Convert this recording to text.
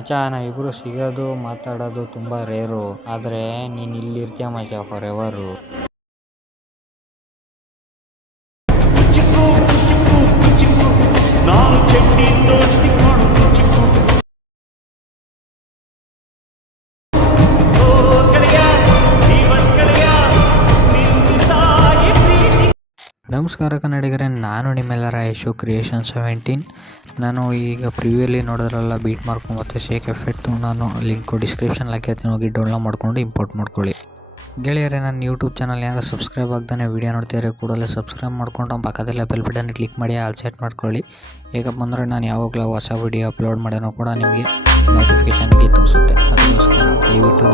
ಮಚ್ಚ ನಾವಿಬ್ರು ಸಿಗೋದು ಮಾತಾಡೋದು ತುಂಬ ರೇರು, ಆದರೆ ನೀನು ಇಲ್ಲಿರ್ತೀಯ ಮಚ್ಚ ಫಾರ್ ಎವರು. ನಮಸ್ಕಾರ ಕನ್ನಡಿಗರೇ, ನಾನು ನಿಮ್ಮೆಲ್ಲರ ಯಶು ಕ್ರಿಯೇಷನ್ 17. ನಾನು ಈಗ ಪ್ರಿವ್ಯೂಲಿ ನೋಡೋದ್ರಲ್ಲ ಬೀಟ್ ಮಾರ್ಕು ಮತ್ತು ಶೇಕ್ ಎಫೆಕ್ಟು, ನಾನು ಲಿಂಕು ಡಿಸ್ಕ್ರಿಪ್ಷನ್ ಹಾಕಿರ್ತೀನಿ, ಹೋಗಿ ಡೌನ್ಲೋಡ್ ಮಾಡ್ಕೊಂಡು ಇಂಪೋರ್ಟ್ ಮಾಡ್ಕೊಳ್ಳಿ. ಗೆಳೆಯರೇ, ನನ್ನ ಯೂಟ್ಯೂಬ್ ಚಾನಲ್ ಯಾರು ಸಬ್ಸ್ಕ್ರೈಬ್ ಆಗ್ತಾನೆ ವೀಡಿಯೋ ನೋಡ್ತಿದ್ರೆ ಕೂಡಲೇ ಸಬ್ಸ್ಕ್ರೈಬ್ ಮಾಡ್ಕೊಂಡು ಪಕ್ಕದಲ್ಲೇ ಬೆಲ್ ಬಟನ್ ಕ್ಲಿಕ್ ಮಾಡಿ ಆಲ್ ಸೆಟ್ ಮಾಡ್ಕೊಳ್ಳಿ. ಹೇಗಪ್ಪ ಅಂದರೆ ನಾನು ಯಾವಾಗಲೂ ಹೊಸ ವೀಡಿಯೋ ಅಪ್ಲೋಡ್ ಮಾಡೋಣ ಕೂಡ ನಿಮಗೆ ನೋಟಿಫಿಕೇಷನ್ಗೆ ತೋರಿಸುತ್ತೆ. ಅದಕ್ಕೋಸ್ಕರ ದಯವಿಟ್ಟು